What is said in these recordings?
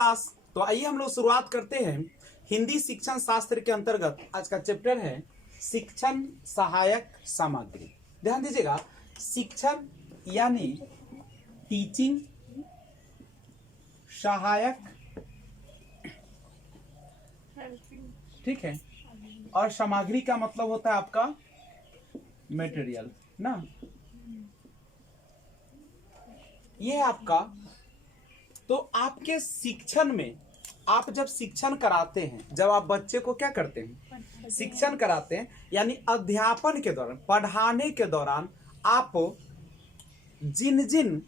तो आइए हम लोग शुरुआत करते हैं। हिंदी शिक्षण शास्त्र के अंतर्गत आज का चैप्टर है शिक्षण सहायक सामग्री। ध्यान दीजिएगा, शिक्षण यानी टीचिंग सहायक, ठीक है, और सामग्री का मतलब होता है आपका मटेरियल ना। ये है आपका, तो आपके शिक्षण में आप जब शिक्षण कराते हैं, जब आप बच्चे को क्या करते हैं, शिक्षण कराते हैं, यानी अध्यापन के दौरान, पढ़ाने के दौरान आप जिन जिन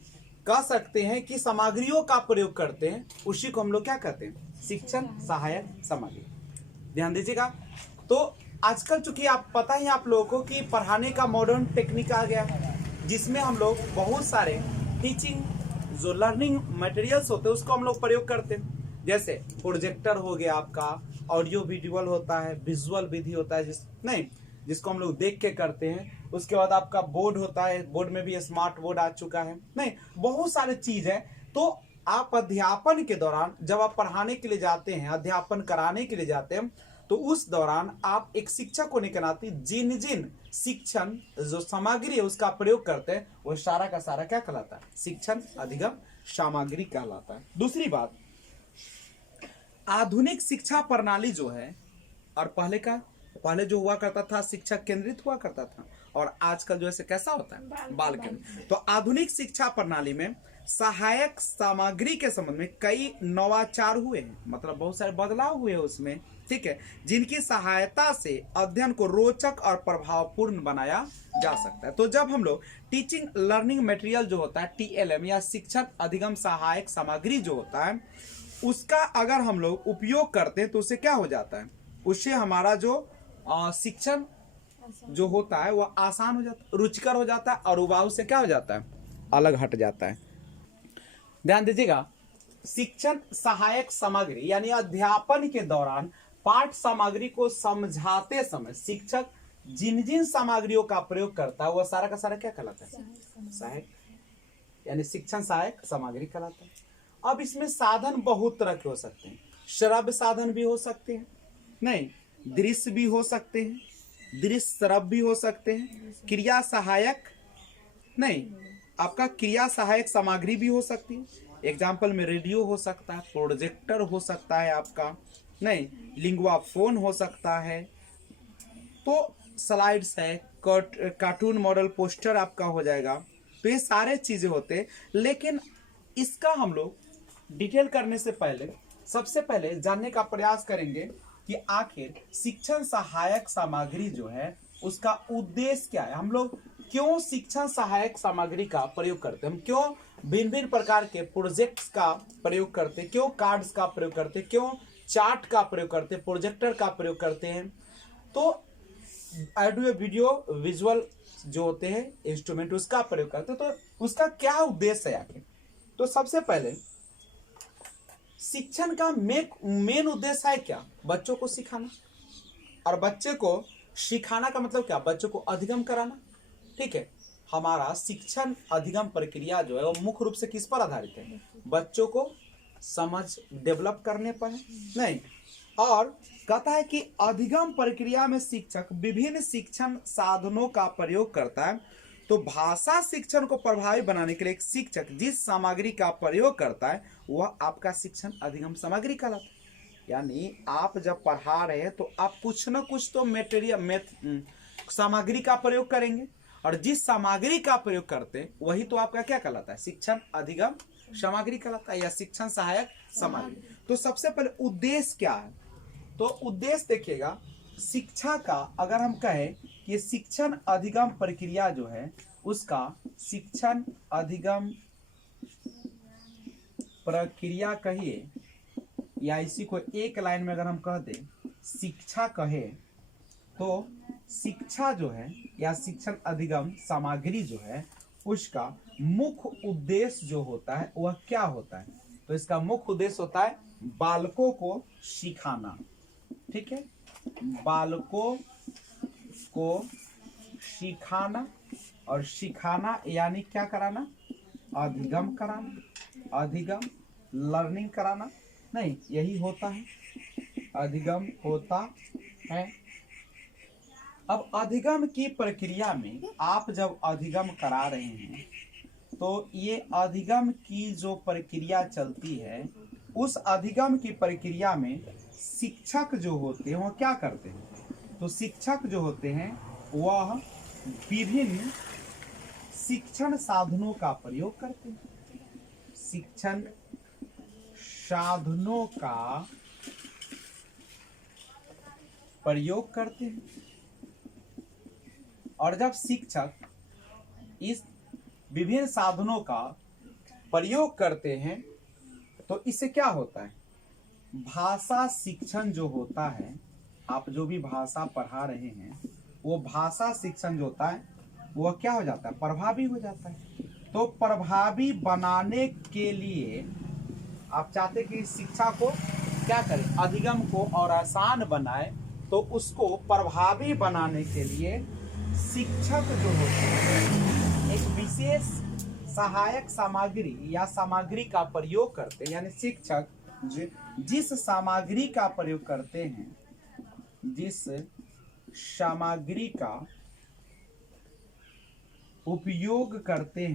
कह सकते हैं कि सामग्रियों का प्रयोग करते हैं, उसी को हम लोग क्या कहते हैं, शिक्षण सहायक सामग्री। ध्यान दीजिएगा। तो आजकल चूंकि आप पता ही आप लोगों को कि पढ़ाने का मॉडर्न टेक्निक आ गया है, जिसमें हम लोग बहुत सारे टीचिंग जो लर्निंग मटेरियल्स होते हैं उसको हम लोग प्रयोग करते हैं। जैसे प्रोजेक्टर हो गया आपका, ऑडियो विजुअल होता है, विजुअल विधि होता है जिसको हम लोग देख के करते हैं। उसके बाद आपका बोर्ड होता है, बोर्ड में भी स्मार्ट बोर्ड आ चुका है, नहीं बहुत सारे चीज है। तो आप अध्यापन के दौरान जब आप पढ़ाने के लिए जाते हैं, अध्यापन कराने के लिए जाते हैं, तो उस दौरान आप एक शिक्षक होने के नाते जिन जिन शिक्षण जो सामग्री है उसका प्रयोग करते हैं, वो सारा का सारा क्या कहलाता है, शिक्षण अधिगम सामग्री कहलाता है। दूसरी बात, आधुनिक शिक्षा प्रणाली जो है, और पहले जो हुआ करता था शिक्षक केंद्रित हुआ करता था, और आजकल जो है कैसा होता है, बाल केंद्रित। तो आधुनिक शिक्षा प्रणाली में सहायक सामग्री के संबंध में कई नवाचार हुए हैं, मतलब बहुत सारे बदलाव हुए हैं उसमें, ठीक है, जिनकी सहायता से अध्ययन को रोचक और प्रभावपूर्ण बनाया जा सकता है। तो जब हम लोग टीचिंग लर्निंग मटेरियल जो होता है TLM या शिक्षण अधिगम सहायक सामग्री जो होता है, उसका अगर हम लोग उपयोग करते हैं तो उससे क्या हो जाता है, उससे हमारा जो शिक्षण जो होता है वह आसान हो जाता है, रुचिकर हो जाता है, और उबाऊ से क्या हो जाता है, अलग हट जाता है। ध्यान दीजिएगा, शिक्षण सहायक सामग्री यानी अध्यापन के दौरान पाठ सामग्री को समझाते समय शिक्षक जिन जिन सामग्रियों का प्रयोग करता है वह सारा का सारा क्या कहलाता है, सहायक, यानी शिक्षण सहायक सामग्री कहलाता है। अब इसमें साधन बहुत तरह के हो सकते हैं, श्रव्य साधन भी हो सकते हैं, नहीं दृश्य भी हो सकते हैं, दृश्य श्रव्य भी हो सकते हैं, क्रिया सहायक, नहीं आपका क्रिया सहायक सामग्री भी हो सकती है। एग्जाम्पल में रेडियो हो सकता है, प्रोजेक्टर हो सकता है आपका, नहीं लिंगुआ फोन हो सकता है, तो स्लाइड्स है, कार्टून मॉडल पोस्टर आपका हो जाएगा। तो ये सारे चीजें होते हैं, लेकिन इसका हम लोग डिटेल करने से पहले सबसे पहले जानने का प्रयास करेंगे कि आखिर शिक्षण सहायक सामग्री जो है उसका उद्देश्य क्या है, हम लोग क्यों शिक्षण सहायक सामग्री का प्रयोग करते हैं, हम क्यों भिन्न भिन्न प्रकार के प्रोजेक्ट्स का प्रयोग करते हैं, क्यों कार्ड्स का प्रयोग करते हैं, क्यों चार्ट का प्रयोग करते हैं, प्रोजेक्टर का प्रयोग करते हैं, तो ऑडियो वीडियो विजुअल जो होते हैं इंस्ट्रूमेंट उसका प्रयोग करते हैं, तो उसका क्या उद्देश्य है आखिर। तो सबसे पहले शिक्षण का मेन उद्देश्य है क्या, बच्चों को सिखाना, और बच्चे को सिखाना का मतलब क्या, बच्चों को अधिगम कराना, ठीक है। हमारा शिक्षण अधिगम प्रक्रिया जो है वो मुख्य रूप से किस पर आधारित है, बच्चों को समझ डेवलप करने पर है, नहीं, और कहता है कि अधिगम प्रक्रिया में शिक्षक विभिन्न शिक्षण साधनों का प्रयोग करता है। तो भाषा शिक्षण को प्रभावी बनाने के लिए एक शिक्षक जिस सामग्री का प्रयोग करता है वह आपका शिक्षण अधिगम सामग्री कहलाता है। यानी आप जब पढ़ा रहे हैं तो आप कुछ ना कुछ तो मटेरियल सामग्री का प्रयोग करेंगे, और जिस सामग्री का प्रयोग करते हैं वही तो आपका क्या कहलाता है, शिक्षण अधिगम सामग्री कहलाता है या शिक्षण सहायक सामग्री। तो सबसे पहले उद्देश्य क्या है, तो उद्देश्य देखिएगा, शिक्षा का अगर हम कहें कि शिक्षण अधिगम प्रक्रिया जो है उसका शिक्षण अधिगम प्रक्रिया कहिए, या इसी को एक लाइन में अगर हम कह दें शिक्षा कहे, तो शिक्षा जो है या शिक्षण अधिगम सामग्री जो है उसका मुख्य उद्देश्य जो होता है वह क्या होता है, तो इसका मुख्य उद्देश्य होता है बालकों को सिखाना, ठीक है, बालकों को सिखाना, और सिखाना यानी क्या कराना, अधिगम कराना, अधिगम लर्निंग कराना, नहीं, यही होता है, अधिगम होता है। अब अधिगम की प्रक्रिया में आप जब अधिगम करा रहे हैं तो ये अधिगम की जो प्रक्रिया चलती है, उस अधिगम की प्रक्रिया में शिक्षक जो होते हैं वो क्या करते हैं? तो शिक्षक जो होते हैं वह विभिन्न शिक्षण साधनों का प्रयोग करते हैं। शिक्षण साधनों का प्रयोग करते हैं। और जब शिक्षक इस विभिन्न साधनों का प्रयोग करते हैं तो इससे क्या होता है? भाषा शिक्षण जो होता है, आप जो भी भाषा पढ़ा रहे हैं वो भाषा शिक्षण जो होता है वह क्या हो जाता है? प्रभावी हो जाता है। तो प्रभावी बनाने के लिए आप चाहते कि शिक्षा को क्या करें? अधिगम को और आसान बनाए। तो उसको प्रभावी बनाने के लिए शिक्षक जो होते हैं एक विशेष सहायक सामग्री या सामग्री का प्रयोग करते हैं। यानी शिक्षक जिस सामग्री का प्रयोग करते हैं, जिस सामग्री का उपयोग करते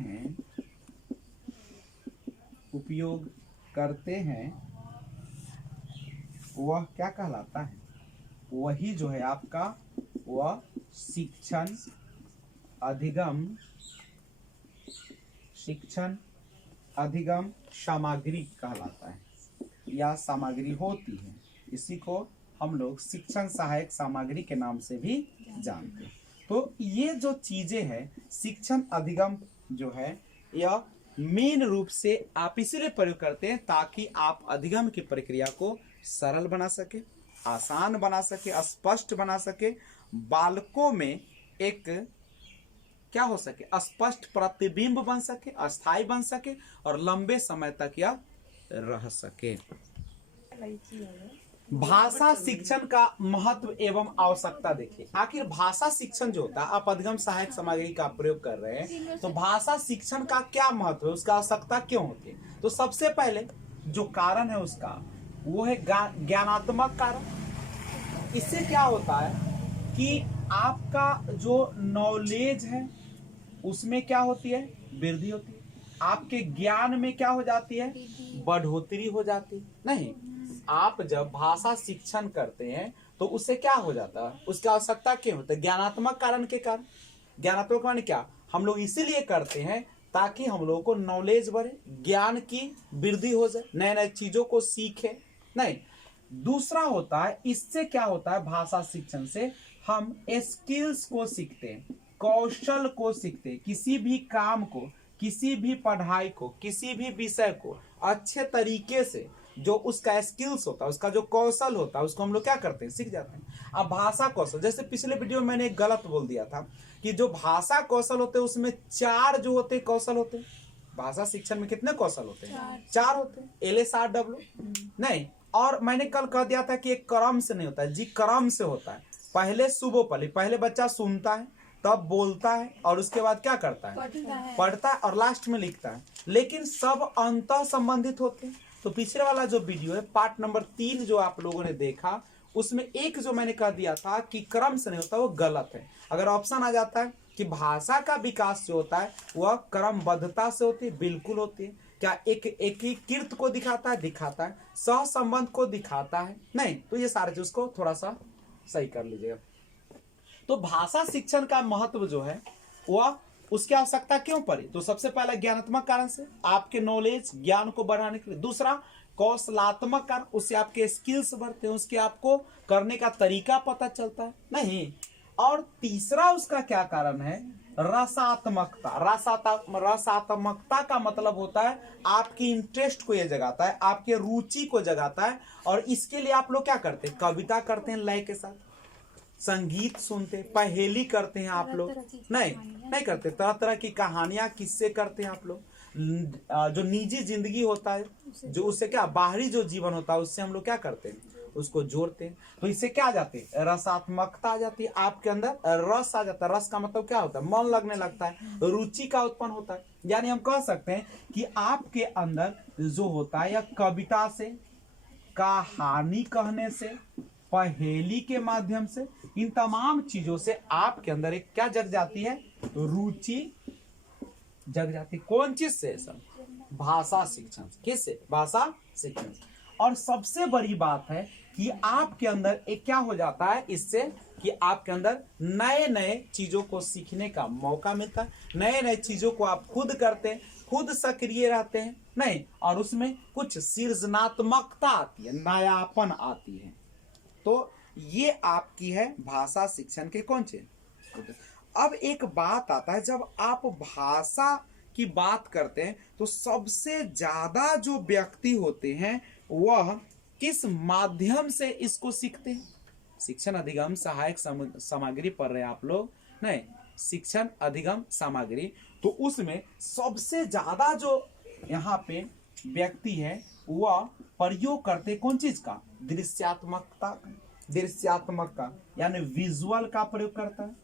हैं वह क्या कहलाता है? वही जो है आपका वह शिक्षण अधिगम सामग्री कहलाता है या सामग्री होती है। इसी को हम लोग शिक्षण सहायक सामग्री के नाम से भी जानते हैं। तो ये जो चीजें हैं शिक्षण अधिगम जो है यह मेन रूप से आप इसीलिए प्रयोग करते हैं ताकि आप अधिगम की प्रक्रिया को सरल बना सके, आसान बना सके, स्पष्ट बना सके, बालकों में एक क्या हो सके? स्पष्ट प्रतिबिंब बन सके, अस्थायी बन सके और लंबे समय तक यह रह सके। भाषा शिक्षण का महत्व एवं आवश्यकता देखिए। आखिर भाषा शिक्षण जो होता है, आप अधिगम सहायक सामग्री का प्रयोग कर रहे हैं तो भाषा शिक्षण का क्या महत्व है, उसका आवश्यकता क्यों होती है? तो सबसे पहले जो कारण है उसका वो है ज्ञानात्मक कारण। इससे क्या होता है कि आपका जो नॉलेज है उसमें क्या होती है? वृद्धि होती है। आपके ज्ञान में क्या हो जाती है? बढ़ोतरी हो जाती है। नहीं, आप जब भाषा शिक्षण करते हैं तो उससे क्या हो जाता है? उसकी आवश्यकता क्यों होती है? ज्ञानात्मक कारण के कारण। ज्ञानात्मक कारण क्या? हम लोग इसीलिए करते हैं ताकि हम लोगों को नॉलेज बढ़े, ज्ञान की वृद्धि हो जाए, नए नए चीजों को सीखे। नहीं, दूसरा होता है इससे क्या होता है? भाषा शिक्षण से हम स्किल्स को सीखते हैं, कौशल को सीखते हैं। किसी भी काम को, किसी भी पढ़ाई को, किसी भी विषय को अच्छे तरीके से जो उसका स्किल्स होता है, उसका जो कौशल होता है, उसको हम लोग क्या करते हैं? सीख जाते हैं। अब भाषा कौशल, जैसे पिछले वीडियो में मैंने गलत बोल दिया था कि जो भाषा कौशल होते हैं उसमें 4 जो होते हैं कौशल होते हैं। भाषा शिक्षण में कितने कौशल होते हैं? 4 होते हैं। LSRW नहीं, और मैंने कल कह दिया था कि एक क्रम से नहीं होता है जी, क्रम से होता है। पहले शुभोपली, पहले बच्चा सुनता है, तब बोलता है और उसके बाद क्या करता है? पढ़ता है और लास्ट में लिखता है। लेकिन सब अंतः संबंधित होते हैं। तो पिछले वाला जो वीडियो है पार्ट नंबर 3 जो आप लोगों ने देखा, उसमें एक जो मैंने कह दिया था कि क्रम से नहीं होता, वो गलत है। अगर ऑप्शन आ जाता है कि भाषा का विकास जो होता है वह क्रमबद्धता से होती है, बिल्कुल होती है। क्या एकीकृत को दिखाता है? दिखाता है। सह संबंध को दिखाता है? नहीं। तो ये सारे चीज को थोड़ा सा सही कर लीजिएगा। तो भाषा शिक्षण का महत्व जो है वह उसकी आवश्यकता क्यों पड़ी? तो सबसे पहला ज्ञानात्मक कारण से, आपके नॉलेज ज्ञान को बढ़ाने के लिए। दूसरा कौशलात्मक कारण, उससे आपके स्किल्स बढ़ते हैं, उसके आपको करने का तरीका पता चलता है। नहीं, और तीसरा उसका क्या कारण है? रसात्मकता। रसात्मकता का मतलब होता है आपकी इंटरेस्ट को यह जगाता है, आपके रुचि को जगाता है। और इसके लिए आप लोग क्या करते हैं? कविता करते हैं लय के साथ, संगीत सुनते, पहेली करते हैं आप लोग? नहीं करते। तरह तरह की कहानियां, किस्से करते हैं आप लोग। जो निजी जिंदगी होता है, जो उससे क्या बाहरी जो जीवन होता है, उससे हम लोग क्या करते हैं? उसको जोड़ते हैं। तो इससे क्या आ जाती है? रसात्मकता आ जाती है, आपके अंदर रस आ जाता है। रस का मतलब क्या होता है? मन लगने लगता है, रुचि का उत्पन्न होता है। यानी हम कह सकते हैं कि आपके अंदर जो होता है या कविता से, कहानी कहने से, पहेली के माध्यम से, इन तमाम चीजों से आपके अंदर एक क्या जग जाती है, रुचि जग जाती। कौन चीज से? सब भाषा शिक्षण। किससे? भाषा शिक्षण। और सबसे बड़ी बात है कि आपके अंदर एक क्या हो जाता है इससे, कि आपके अंदर नए नए चीजों को सीखने का मौका मिलता है, नए नए चीजों को आप खुद करते हैं, खुद सक्रिय रहते हैं, नहीं, और उसमें कुछ सृजनात्मकता आती है, नयापन आती है। तो ये आपकी है भाषा शिक्षण के कौन से। अब एक बात आता है, जब आप भाषा की बात करते हैं तो सबसे ज्यादा जो व्यक्ति होते हैं वह किस माध्यम से इसको सीखते हैं? शिक्षण अधिगम सहायक सामग्री पढ़ रहे हैं आप लोग, नहीं, शिक्षण अधिगम सामग्री। तो उसमें सबसे ज्यादा जो यहाँ पे व्यक्ति है वह प्रयोग करते कौन चीज का? दृश्यात्मकता, दृश्यात्मक का, यानी विजुअल का प्रयोग करता है।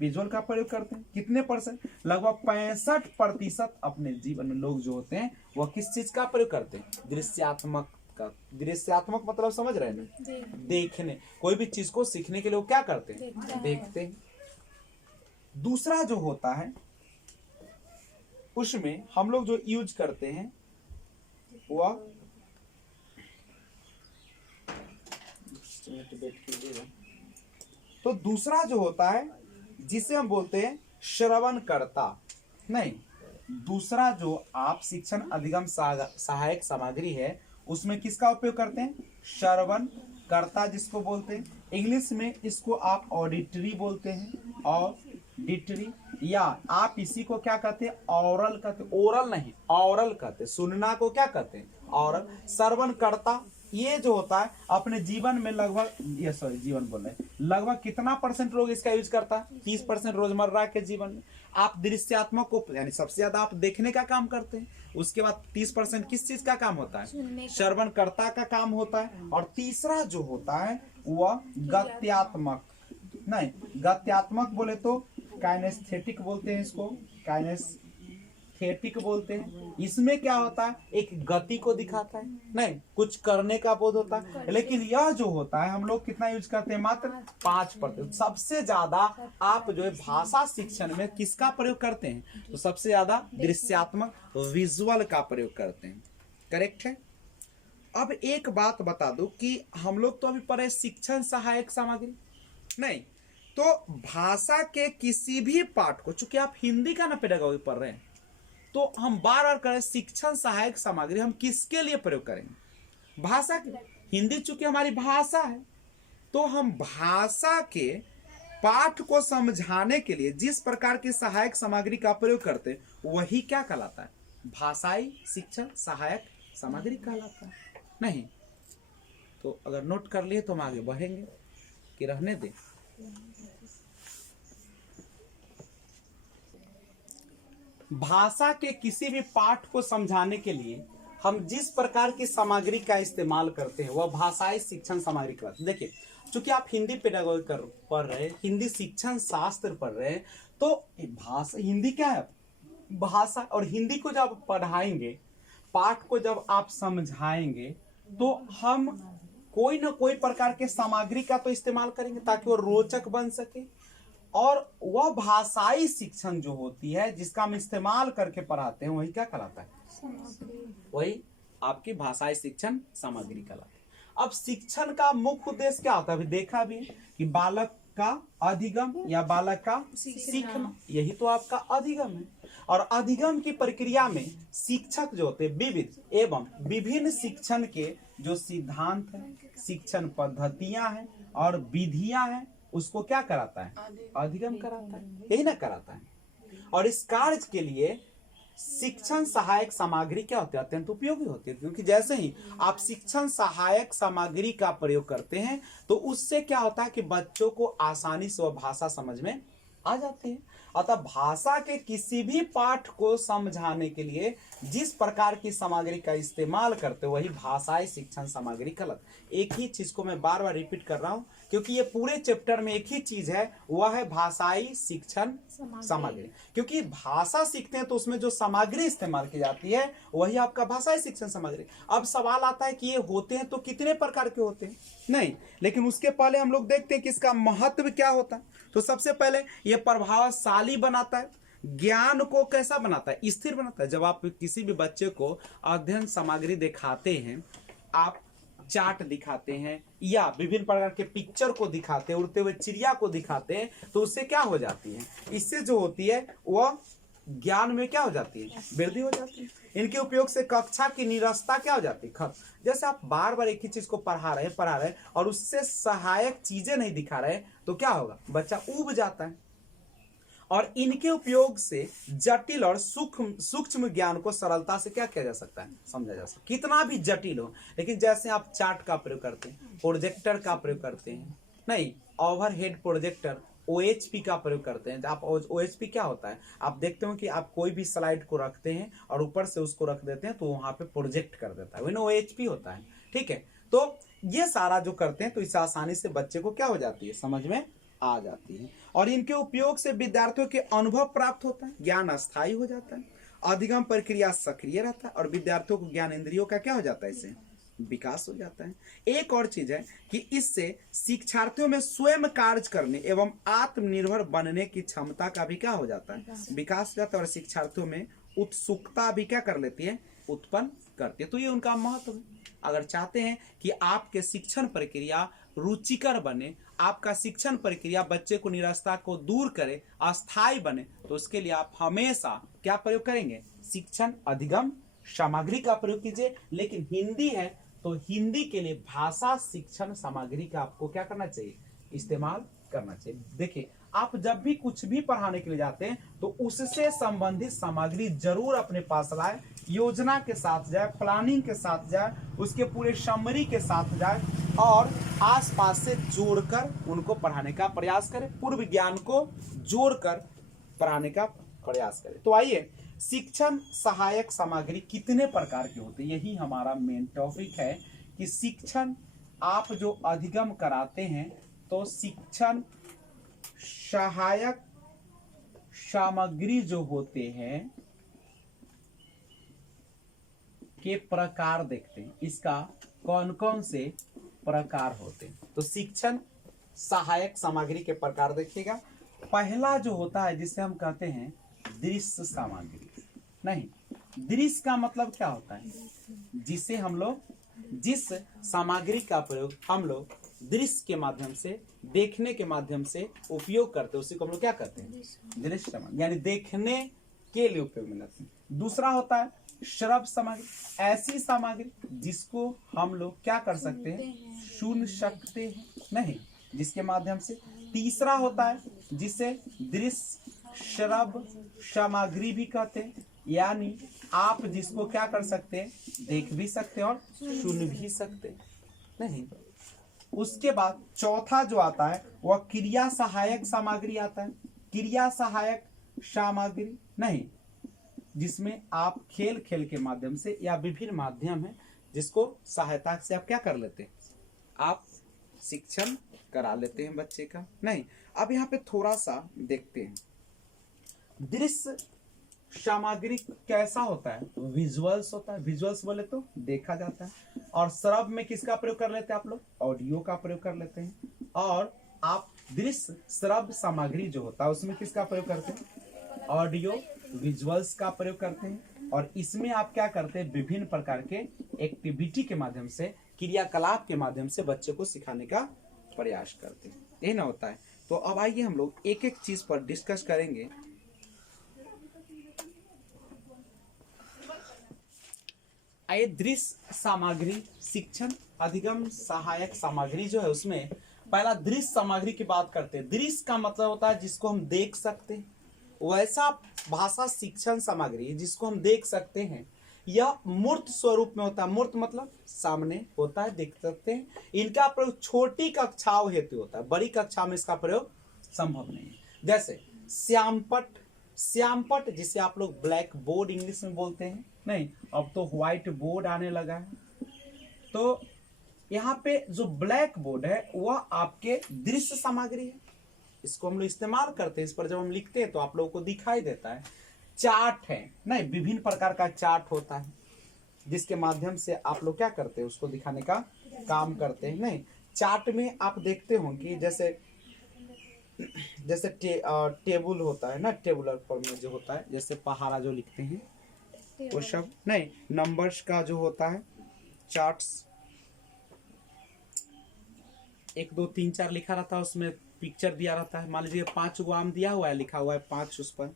विजुअल का प्रयोग करते हैं। कितने %? लगभग 65% अपने जीवन में लोग जो होते हैं वह किस चीज का प्रयोग करते हैं? दृश्यात्मक का। दृश्यात्मक मतलब समझ रहे हैं ना? देखने, कोई भी चीज को सीखने के लिए वो क्या करते हैं? देखते हैं। दूसरा जो होता है उसमें हम लोग जो यूज करते हैं वह तो दूसरा जो होता है जिसे हम बोलते हैं श्रवणकर्ता। नहीं, दूसरा जो आप शिक्षण अधिगम सहायक सामग्री है उसमें किसका उपयोग करते हैं? श्रवणकर्ता जिसको बोलते हैं। इंग्लिश में इसको आप ऑडिटरी बोलते हैं, ऑडिटरी, या आप इसी को क्या कहते हैं? ऑरल कहते हैं। ओरल नहीं, ऑरल कहते हैं। सुनना को क्या कहते हैं? ऑरल। श्रवणकर्ता ये जो होता है अपने जीवन में लगभग कितना % लोग इसका यूज करता है? 30% रोजमर्रा के जीवन में। आप दृश्यात्मक को, यानी सबसे ज्यादा आप देखने का काम करते हैं, उसके बाद 30% किस चीज का काम होता है? श्रवणकर्ता का काम होता है। और तीसरा जो होता है वह गत्यात्मक। नहीं, गत्यात्मक बोले तो काइनेस्थेटिक बोलते हैं इसको, काइनेस्थेटिक बोलते हैं। इसमें क्या होता है? एक गति को दिखाता है, नहीं, कुछ करने का बोध होता है। लेकिन यह जो होता है हम लोग कितना यूज करते हैं? मात्र 5%। सबसे ज्यादा आप जो है भाषा शिक्षण में किसका प्रयोग करते हैं? तो सबसे ज्यादा दृश्यात्मक, विजुअल का प्रयोग करते हैं। करेक्ट है। अब एक बात बता दूं कि हम लोग तो अभी पढ़े शिक्षण सहायक सामग्री, नहीं, तो भाषा के किसी भी पाठ को, चूंकि आप हिंदी का ना पेडागोजी पढ़ रहे हैं, तो हम बार बार करें शिक्षण सहायक सामग्री हम किसके लिए प्रयोग करेंगे? भाषा की। हिंदी चूंकि हमारी भाषा है, तो हम भाषा के पाठ को समझाने के लिए जिस प्रकार की सहायक सामग्री का प्रयोग करते हैं वही क्या कहलाता है? भाषाई शिक्षण सहायक सामग्री कहलाता है। नहीं तो अगर नोट कर लिए तो हम आगे बढ़ेंगे कि रहने दें। भाषा के किसी भी पाठ को समझाने के लिए हम जिस प्रकार की सामग्री का इस्तेमाल करते हैं वह भाषाई शिक्षण सामग्री कहलाती है। देखिए, चूंकि आप हिंदी पेडागोजी पढ़ रहे हैं, हिंदी शिक्षण शास्त्र पढ़ रहे हैं, तो भाषा, हिंदी क्या है? भाषा। और हिंदी को जब पढ़ाएंगे, पाठ को जब आप समझाएंगे, तो हम कोई ना कोई प्रकार के सामग्री का तो इस्तेमाल करेंगे ताकि वो रोचक बन सके। और वह भाषाई शिक्षण जो होती है जिसका हम इस्तेमाल करके पढ़ाते हैं वही क्या कहलाता है? वही आपकी भाषाई शिक्षण सामग्री कहलाती है। अब शिक्षण का मुख्य उद्देश्य क्या होता है? अभी देखा भी कि बालक का अधिगम या बालक का सीखना, यही तो आपका अधिगम है। और अधिगम की प्रक्रिया में शिक्षक जो होते हैं विविध एवं विभिन्न शिक्षण के जो सिद्धांत है, शिक्षण पद्धतियां हैं और विधियां हैं, उसको क्या कराता है? अधिगम कराता है, यही ना कराता है। और इस कार्य के लिए शिक्षण सहायक सामग्री क्या होती है? अत्यंत उपयोगी होती है, क्योंकि जैसे ही आप शिक्षण सहायक सामग्री का प्रयोग करते हैं तो उससे क्या होता है कि बच्चों को आसानी से वह भाषा समझ में आ जाती है। अतः भाषा के किसी भी पाठ को समझाने के लिए जिस प्रकार की सामग्री का इस्तेमाल करते हो वही भाषाई शिक्षण सामग्री कहलाता। एक ही चीज को मैं बार बार रिपीट कर रहा हूं क्योंकि ये पूरे चैप्टर में एक ही चीज है, वह है भाषाई शिक्षण सामग्री। क्योंकि भाषा सीखते हैं तो उसमें जो सामग्री इस्तेमाल की जाती है वही आपका भाषाई शिक्षण सामग्री। अब सवाल आता है कि ये होते हैं तो कितने प्रकार के होते हैं, नहीं, लेकिन उसके पहले हम लोग देखते हैं कि इसका महत्व क्या होता है। तो सबसे पहले ये प्रभावशाली बनाता है, ज्ञान को कैसा बनाता है, स्थिर बनाता है। जब आप किसी भी बच्चे को अध्ययन सामग्री दिखाते हैं, आप चार्ट दिखाते हैं या विभिन्न प्रकार के पिक्चर को दिखाते हैं, उड़ते हुए चिड़िया को दिखाते हैं, तो उससे क्या हो जाती है, इससे जो होती है वह ज्ञान में क्या हो जाती है, वृद्धि हो जाती है। इनके उपयोग से कक्षा की निरस्ता क्या हो जाती है, खत्म। जैसे आप बार बार एक ही चीज को पढ़ा रहे और उससे सहायक चीजें नहीं दिखा रहे तो क्या होगा, बच्चा ऊब जाता है। और इनके उपयोग से जटिल और सूक्ष्म ज्ञान को सरलता से क्या किया जा सकता है, समझा जा सकता है, कितना भी जटिल हो। लेकिन जैसे आप चार्ट का प्रयोग करते हैं, प्रोजेक्टर का प्रयोग करते हैं, नहीं, ओवरहेड प्रोजेक्टर OHP का प्रयोग करते हैं। आप OHP क्या होता है, आप देखते हो कि आप कोई भी स्लाइड को रखते हैं और ऊपर से उसको रख देते हैं तो वहां पे प्रोजेक्ट कर देता है, वही OHP होता है, ठीक है। तो ये सारा जो करते हैं तो इससे आसानी से बच्चे को क्या हो जाती है, समझ में आ जाती है। और इनके उपयोग से विद्यार्थियों के अनुभव प्राप्त होता है, ज्ञान अस्थायी हो जाता है, अधिगम प्रक्रिया सक्रिय रहता है और विद्यार्थियों को ज्ञान इंद्रियों का क्या हो जाता है, इससे विकास हो जाता है। एक और चीज है कि इससे शिक्षार्थियों में स्वयं कार्य करने एवं आत्मनिर्भर बनने की क्षमता का भी क्या हो जाता है, विकास हो जाता है। और शिक्षार्थियों में उत्सुकता भी क्या कर लेती है, उत्पन्न करती है। तो ये उनका महत्व है। अगर चाहते हैं कि आपके शिक्षण प्रक्रिया रुचिकर बने, आपका शिक्षण प्रक्रिया बच्चे को निराशा को दूर करे, अस्थायी बने, तो उसके लिए आप हमेशा क्या प्रयोग करेंगे, शिक्षण अधिगम सामग्री का प्रयोग कीजिए। लेकिन हिंदी है तो हिंदी के लिए भाषा शिक्षण सामग्री का आपको क्या करना चाहिए, इस्तेमाल करना चाहिए। देखिए, आप जब भी कुछ भी पढ़ाने के लिए जाते हैं तो उससे संबंधित सामग्री जरूर अपने पास लाए, योजना के साथ जाए, प्लानिंग के साथ जाए, उसके पूरे समरी के साथ जाए और आसपास से जोड़कर उनको पढ़ाने का प्रयास करें, पूर्व ज्ञान को जोड़कर पढ़ाने का प्रयास करें। तो आइए, शिक्षण सहायक सामग्री कितने प्रकार की होती है, यही हमारा मेन टॉपिक है कि शिक्षण आप जो अधिगम कराते हैं तो शिक्षण सहायक सामग्री जो होते हैं के प्रकार देखते हैं, इसका कौन कौन से प्रकार होते हैं। तो शिक्षण सहायक सामग्री के प्रकार देखिएगा। पहला जो होता है जिसे हम कहते हैं दृश्य सामग्री, नहीं, दृश्य का मतलब क्या होता है, जिसे हम लोग, जिस सामग्री का प्रयोग हम लोग दृश्य के माध्यम से, देखने के माध्यम से उपयोग करते हैं, उसी को हम लोग क्या कहते हैं, दृश्य सामग्री, यानी देखने के लिए उपयोग में लाते हैं। दूसरा होता है श्रव्य सामग्री, ऐसी सामग्री जिसको हम लोग क्या कर सकते हैं, सुन सकते हैं, नहीं, जिसके माध्यम से। तीसरा होता है जिसे दृश्य श्रव्य सामग्री भी कहते हैं, यानी आप जिसको क्या कर सकते हैं, देख भी सकते हैं और सुन भी सकते हैं, नहीं। उसके बाद चौथा जो आता है वह क्रिया सहायक सामग्री आता है, क्रिया सहायक सामग्री, नहीं, जिसमें आप खेल खेल के माध्यम से या विभिन्न माध्यम है जिसको सहायता से आप क्या कर लेते हैं, आप शिक्षण करा लेते हैं बच्चे का, नहीं। अब यहाँ पे थोड़ा सा देखते हैं, दृश्य सामग्री कैसा होता है, विजुअल्स होता है, विजुअल्स बोले तो देखा जाता है। और श्रव्य में किसका प्रयोग कर लेते हैं आप लोग, ऑडियो का प्रयोग कर लेते हैं। और आप दृश्य श्रव्य सामग्री जो होता है उसमें किसका प्रयोग करते हैं, ऑडियो विजुअल्स का प्रयोग करते हैं। और इसमें आप क्या करते हैं, विभिन्न प्रकार के एक्टिविटी के माध्यम से, क्रियाकलाप के माध्यम से बच्चे को सिखाने का प्रयास करते हैं, यही ना होता है। तो अब आइए हम लोग एक एक चीज पर डिस्कस करेंगे। आइए, दृश्य सामग्री शिक्षण अधिगम सहायक सामग्री जो है उसमें पहला दृश्य सामग्री की बात करते हैं। दृश्य का मतलब होता है जिसको हम देख सकते हैं, वैसा भाषा शिक्षण सामग्री जिसको हम देख सकते हैं, यह मूर्त स्वरूप में होता है। मूर्त मतलब सामने होता है, देख सकते हैं। इनका प्रयोग छोटी कक्षाओं हेतु होता है, बड़ी कक्षा में इसका प्रयोग संभव नहीं है। जैसे श्यामपट, श्यामपट जिसे आप लोग ब्लैक बोर्ड इंग्लिश में बोलते हैं, नहीं अब तो व्हाइट बोर्ड आने लगा है। तो यहाँ पे जो ब्लैक बोर्ड है वह आपके दृश्य सामग्री है, इसको हम लोग इस्तेमाल करते हैं, इस पर जब हम लिखते हैं तो आप लोगों को दिखाई देता है। चार्ट है, नहीं विभिन्न प्रकार का चार्ट होता है जिसके माध्यम से आप लोग क्या करते हैं, उसको दिखाने का काम करते हैं। नहीं चार्ट में आप देखते होंगे जैसे जैसे टेबल होता है ना, टेबुलर फॉर्म में जो होता है, जैसे पहाड़ा जो लिखते हैं वो सब, नहीं नंबर्स का जो होता है चार्ट्स 1 2 3 4 लिखा रहता है, उसमें पिक्चर दिया रहता है, मान लीजिए 5 गो आम दिया हुआ है, लिखा हुआ है 5 उस पर,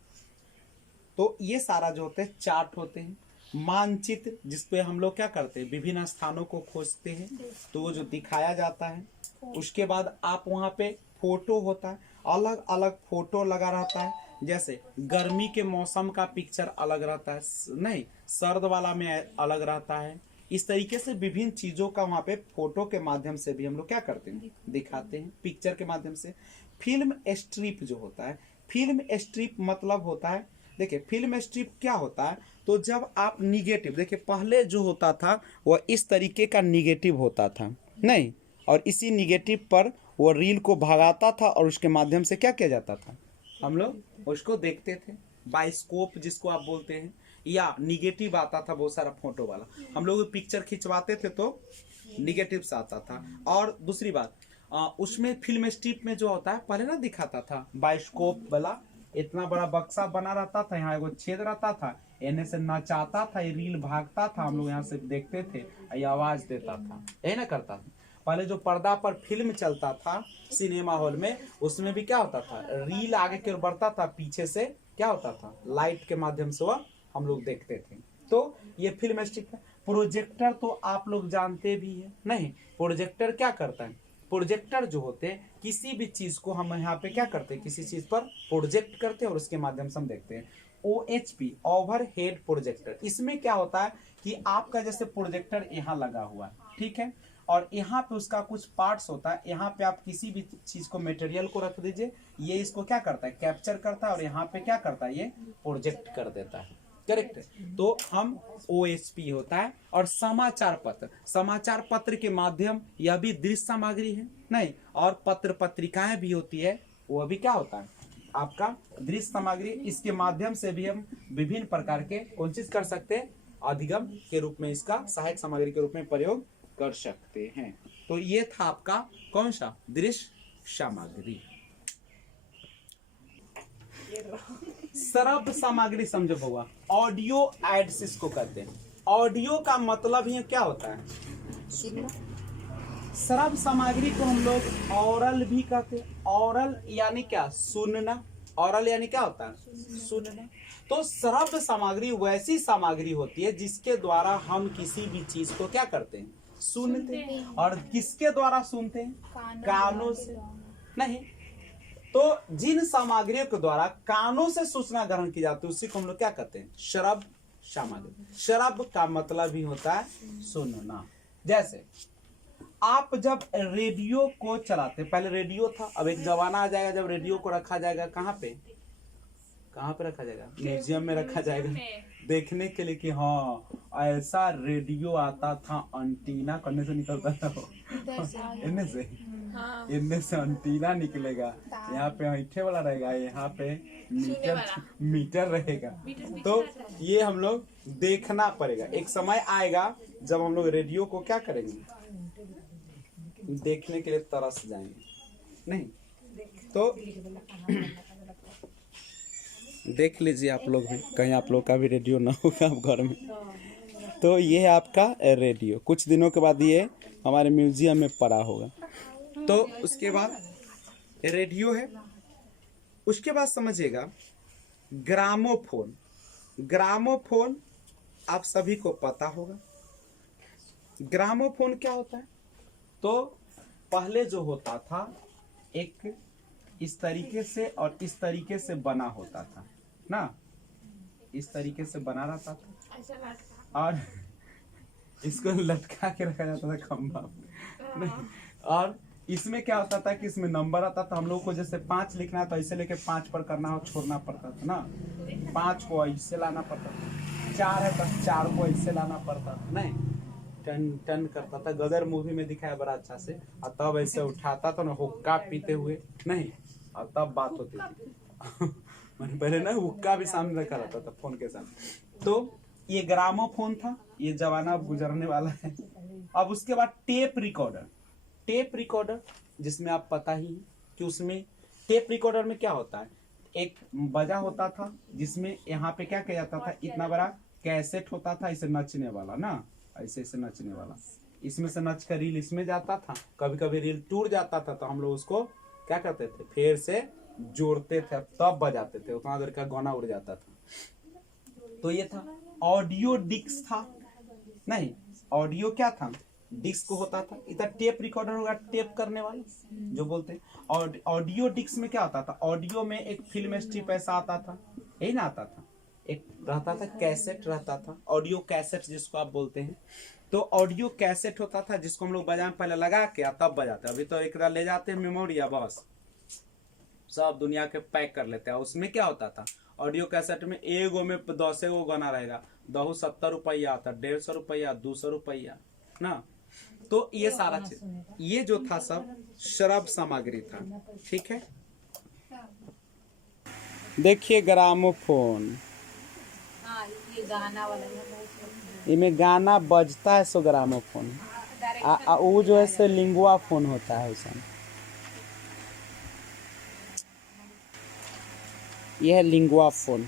तो ये सारा जो होते हैं चार्ट होते हैं। मानचित्र जिसपे हम लोग क्या करते हैं, विभिन्न स्थानों को खोजते हैं तो वो जो दिखाया जाता है। उसके बाद आप वहाँ पे फोटो होता है, अलग अलग फोटो लगा रहता है, जैसे गर्मी के मौसम का पिक्चर अलग रहता है, नहीं सर्द वाला में अलग रहता है। इस तरीके से विभिन्न चीजों का वहाँ पे फोटो के माध्यम से भी हम लोग क्या करते हैं, दिखाते हैं पिक्चर के माध्यम से। फिल्म स्ट्रिप जो होता है, फिल्म स्ट्रिप मतलब होता है, देखिए फिल्म स्ट्रिप क्या होता है, तो जब आप निगेटिव, देखिए पहले जो होता था वह इस तरीके का निगेटिव होता था, नहीं और इसी निगेटिव पर वो रील को भगाता था और उसके माध्यम से क्या किया जाता था, हम लोग उसको देखते थे। बाइस्कोप जिसको आप बोलते हैं, या निगेटिव आता था बहुत सारा फोटो वाला, हम लोग पिक्चर खिंचवाते थे तो निगेटिव से आता था। और दूसरी बात उसमें फिल्म स्ट्रिप में जो होता है पहले ना दिखाता था बाइस्कोप वाला, इतना बड़ा बक्सा बना रहता था, यहाँ एगो छेद रहता था, एने से नचाता था, ये रील भागता था, हम लोग यहाँ से देखते थे, ये आवाज देता था, यही ना करता था। पहले जो पर्दा पर फिल्म चलता था सिनेमा हॉल में, उसमें भी क्या होता था, रील आगे की ओर बढ़ता था, पीछे से क्या होता था, लाइट के माध्यम से वह हम लोग देखते थे। तो ये फिल्म स्ट्रिप है। प्रोजेक्टर तो आप लोग जानते भी है, नहीं प्रोजेक्टर क्या करता है, प्रोजेक्टर जो होते हैं किसी भी चीज को हम यहाँ पे क्या करते हैं, किसी चीज पर प्रोजेक्ट करते हैं और उसके माध्यम से हम देखते हैं। OHP ओवर हेड प्रोजेक्टर, इसमें क्या होता है कि आपका जैसे प्रोजेक्टर यहाँ लगा हुआ है, ठीक है, और यहाँ पे उसका कुछ पार्ट्स होता है, यहाँ पे आप किसी भी चीज को मटेरियल को रख दीजिए, ये इसको क्या करता है, कैप्चर करता है, और यहाँ पे क्या करता है, ये प्रोजेक्ट कर देता है, करेक्ट। तो हम OHP होता है। और समाचार पत्र, समाचार पत्र के माध्यम यह भी दृश्य सामग्री है, नहीं और पत्र पत्रिकाएं भी होती है, वो भी क्या होता है आपका दृश्य सामग्री। इसके माध्यम से भी हम विभिन्न प्रकार के कौन चीज कर सकते हैं, अधिगम के रूप में इसका सहायक सामग्री के रूप में प्रयोग कर सकते हैं। तो ये था आपका कौन सा, दृश्य सामग्री। श्रव्य सामग्री समझो बउआ, ऑडियो एड्स इसको कहते हैं। ऑडियो का मतलब ही क्या होता है, सुनना। श्रव्य सामग्री को हम लोग ऑरल भी कहते हैं। ऑरल यानी क्या, सुनना। ऑरल यानी क्या होता है, सुनना। तो श्रव्य सामग्री वैसी सामग्री होती है जिसके द्वारा हम किसी भी चीज को क्या करते हैं, सुनते हैं। और किसके द्वारा सुनते हैं, कानों से, नहीं। तो जिन सामग्रियों के द्वारा कानों से सूचना ग्रहण की जाती है उसी को हम लोग क्या कहते हैं, श्रव्य सामग्री। श्रव्य का मतलब ही होता है सुनना। जैसे आप जब रेडियो को चलाते, पहले रेडियो था, अब एक जमाना आ जाएगा जब रेडियो को रखा जाएगा कहाँ पे रखा जाएगा, म्यूजियम में रखा जाएगा, देखने के लिए कि हाँ ऐसा रेडियो आता था, एंटीना करने से निकलता था वो, इनमें से एंटीना निकलेगा, यहाँ पे ऐठे वाला रहेगा, यहाँ पे मीटर रहेगा। तो ये हम लोग देखना पड़ेगा, एक समय आएगा जब हम लोग रेडियो को क्या करेंगे, देखने के लिए तरस जाएंगे, नहीं। तो देख लीजिए आप लोग भी, कहीं आप लोग का भी रेडियो ना होगा आप घर में। तो ये है आपका रेडियो, कुछ दिनों के बाद ये हमारे म्यूजियम में पड़ा होगा। तो उसके बाद रेडियो है। उसके बाद समझिएगा ग्रामोफोन। ग्रामोफोन आप सभी को पता होगा। ग्रामोफोन क्या होता है, तो पहले जो होता था एक इस तरीके से और इस तरीके से बना होता था ना, इस तरीके से बना रहता था और इसको लटका के रखा जाता था खंभा नहीं, और इसमें क्या होता था कि इसमें नंबर आता था, हम लोग को जैसे 5 लिखना है तो ऐसे लेके 5 पर करना हो, छोड़ना पड़ता था ना, 5 को ऐसे लाना पड़ता था, 4 है तो 4 को ऐसे लाना पड़ता था, नहीं टन टन करता था। गदर मूवी में दिखाया बड़ा अच्छा से, और तब ऐसे उठाता था ना हुक्का पीते हुए, नहीं और तब बात होती थी। मैंने पहले ना हुक्का भी सामने रखा रहता था फोन के साथ। तो ये ग्रामोफोन था, ये जमाना अब गुजरने वाला है। अब उसके बाद टेप रिकॉर्डर। टेप रिकॉर्डर जिसमें आप पता ही कि उसमें टेप रिकॉर्डर में क्या होता है, एक बजा होता था जिसमें यहाँ पे क्या किया जाता था, इतना बड़ा कैसेट होता था इसे नचने वाला ना, ऐसे ऐसे नचने वाला, इसमें से नच कर रील इसमें जाता था, कभी कभी रील टूट जाता था तो हम लोग उसको क्या करते थे, फिर से जोड़ते थे तब बजाते थे, उतना देर का गाना उड़ जाता था। तो ये था। ऑडियो डिस्क था, नहीं ऑडियो क्या था, डिस्क होता था, इधर टेप रिकॉर्डर होगा टेप करने वाला जो बोलते हैं। और ऑडियो डिस्क में क्या होता था, ऑडियो में एक फिल्म स्ट्रिप ऐसा आता था, यही ना आता था, एक रहता था कैसेट रहता था, ऑडियो कैसेट जिसको आप बोलते हैं। तो ऑडियो कैसेट होता था जिसको हम लोग बजाने पहले लगा के तब बजाते, अभी तो एक ले जाते हैं मेमोरी, बस सब दुनिया के पैक कर लेते हैं। उसमें क्या होता था, ऑडियो कैसेट में एगो में 10 गो गाना रहेगा, 70 रुपया आता, 150 रुपया, 200 रुपया ना। तो ये सारा चीज, ये जो था सब शराब सामग्री था, ठीक है। देखिए ग्रामोफोन, इनमें गाना बजता है, सो ग्रामोफोन। वो जो है से लिंगुआ फोन होता है उसमें, यह है लिंगुआ फोन,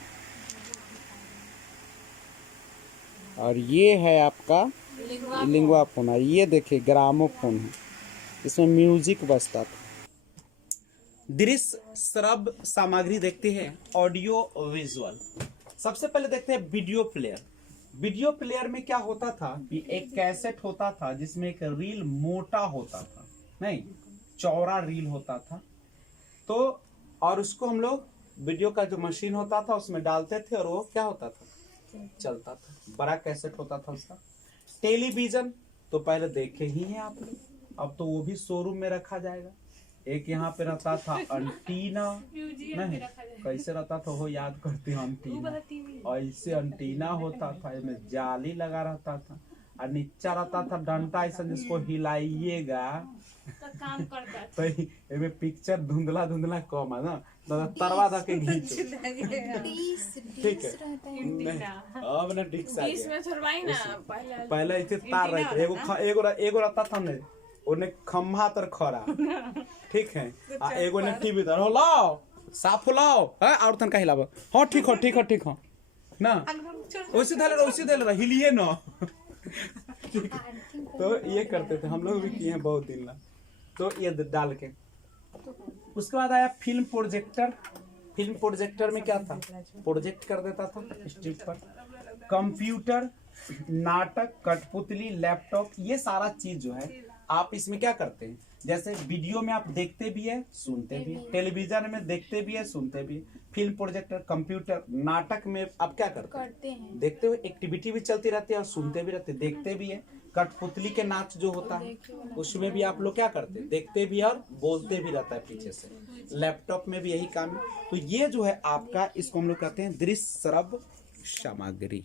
और ये है आपका लिंगुआ फोन, और ये देखिए ग्रामोफोन है, इसमें म्यूजिक बजता था। दृश्य श्रव्य सामग्री देखते हैं, ऑडियो विजुअल। सबसे पहले देखते हैं वीडियो प्लेयर। वीडियो प्लेयर में क्या होता था कि एक कैसेट होता था जिसमें एक रील मोटा होता था, नहीं चौड़ा रील होता था, तो और उसको हम लोग वीडियो का जो मशीन होता था उसमें डालते थे और वो क्या होता था, चलता था, बड़ा कैसेट होता था उसका। टेलीविजन तो पहले देखे ही हैं आप लोग, अब तो वो भी शोरूम में रखा जाएगा। एक यहाँ पे रहता था अंटीना, नहीं कैसे रहता था वो याद करते हैं, अंटीना ऐसे अंटीना होता था, इसमें जाली लगा रहता था, और नीचा रहता था डंटा ऐसा जिसको हिलाइएगा तो इसमें पिक्चर धुंधला धुंधला कम है ना, तो तरवा धर के खींचो, ठीक है। अब ना डिस्क आ गया, पहले ऐसे तार रहते, एगो रहता था ने उन्हें खम्भा तर खड़ा, ठीक है, आ एगो ने टीवी तर हो लाओ साफ हो लाओ है, और तन का हिलाबो, हां ठीक हो ठीक हो ठीक हो ना, वैसे धैले रह हिलिए ना। तो ये करते थे हम लोग भी किए हैं बहुत दिन ना। तो ये डाल के उसके बाद आया फिल्म प्रोजेक्टर। फिल्म प्रोजेक्टर में क्या था, प्रोजेक्ट कर देता था स्ट्रिप पर। कंप्यूटर, नाटक, कठपुतली, लैपटॉप, ये सारा चीज जो है आप इसमें क्या करते हैं, जैसे वीडियो में आप देखते भी है सुनते भी है, टेलीविजन में देखते भी है सुनते भी है। फिल्म प्रोजेक्टर, कंप्यूटर, नाटक में आप क्या करते हैं, देखते हुए एक्टिविटी भी चलती रहती है और सुनते भी रहते, देखते भी है। कठपुतली के नाच जो होता है उसमें भी आप लोग क्या करते हैं, देखते भी और बोलते भी रहता है पीछे से। लैपटॉप में भी यही काम है। तो ये जो है आपका, इसको हम लोग कहते हैं दृश्य श्रव्य सामग्री।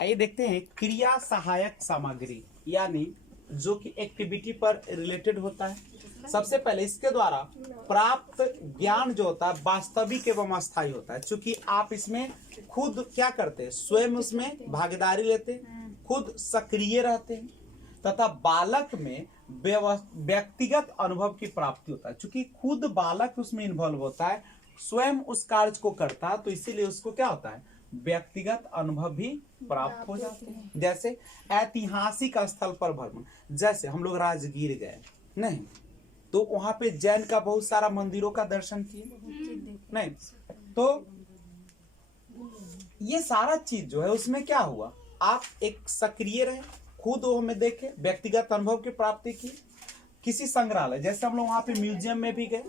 आइए देखते हैं क्रिया सहायक सामग्री, यानी जो कि एक्टिविटी पर रिलेटेड होता है। सबसे पहले इसके द्वारा प्राप्त ज्ञान जो होता है वास्तविक एवं अस्थायी होता है, क्योंकि आप इसमें खुद क्या करते हैं, स्वयं उसमें भागीदारी लेते हैं, खुद सक्रिय रहते हैं, तथा बालक में व्यक्तिगत अनुभव की प्राप्ति होता है। क्योंकि खुद बालक उसमें इन्वॉल्व होता है, स्वयं उस कार्य को करता है, तो इसीलिए उसको क्या होता है, व्यक्तिगत अनुभव भी प्राप्त हो जाते हैं। जैसे ऐतिहासिक स्थल पर भ्रमण, जैसे हम लोग राजगीर गए, नहीं तो वहां पे जैन का बहुत सारा मंदिरों का दर्शन किए, नहीं तो ये सारा चीज जो है उसमें क्या हुआ, आप एक सक्रिय रहे, खुद वो हमें देखे, व्यक्तिगत अनुभव की प्राप्ति की। किसी संग्रहालय, जैसे हम लोग वहां पे म्यूजियम में भी गए,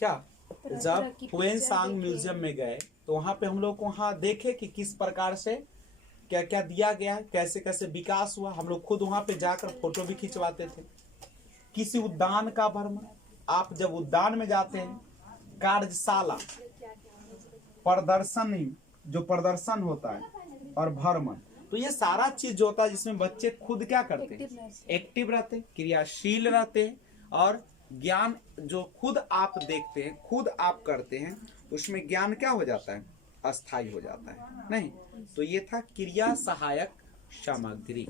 क्या जब हुएन सांग म्यूजियम में गए तो वहां पे हम लोग वहां देखे कि किस प्रकार से क्या क्या दिया गया है, कैसे कैसे विकास हुआ। हम लोग खुद वहां पे जाकर फोटो भी खिंचवाते थे। किसी उद्यान का भ्रमण, आप जब उद्यान में जाते हैं, कार्यशाला, प्रदर्शनी जो प्रदर्शन होता है, और भ्रमण, तो ये सारा चीज जो होता है जिसमें बच्चे खुद क्या करते हैं, एक्टिव रहते हैं, क्रियाशील रहते हैं, और ज्ञान जो खुद आप देखते हैं, खुद आप करते हैं, तो उसमें ज्ञान क्या हो जाता है, अस्थायी हो जाता है। नहीं, तो ये था क्रिया सहायक सामग्री।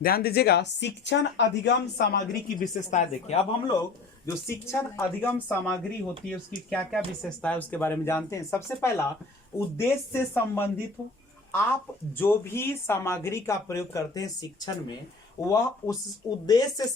ध्यान दीजिएगा, शिक्षण अधिगम सामग्री की विशेषताएं देखिए। अब हम लोग जो शिक्षण अधिगम सामग्री होती है उसकी क्या क्या विशेषता है उसके बारे में जानते हैं। सबसे पहला, उद्देश्य से संबंधित हो। आप जो भी सामग्री का प्रयोग करते हैं शिक्षण में, वह उस उद्देश्य से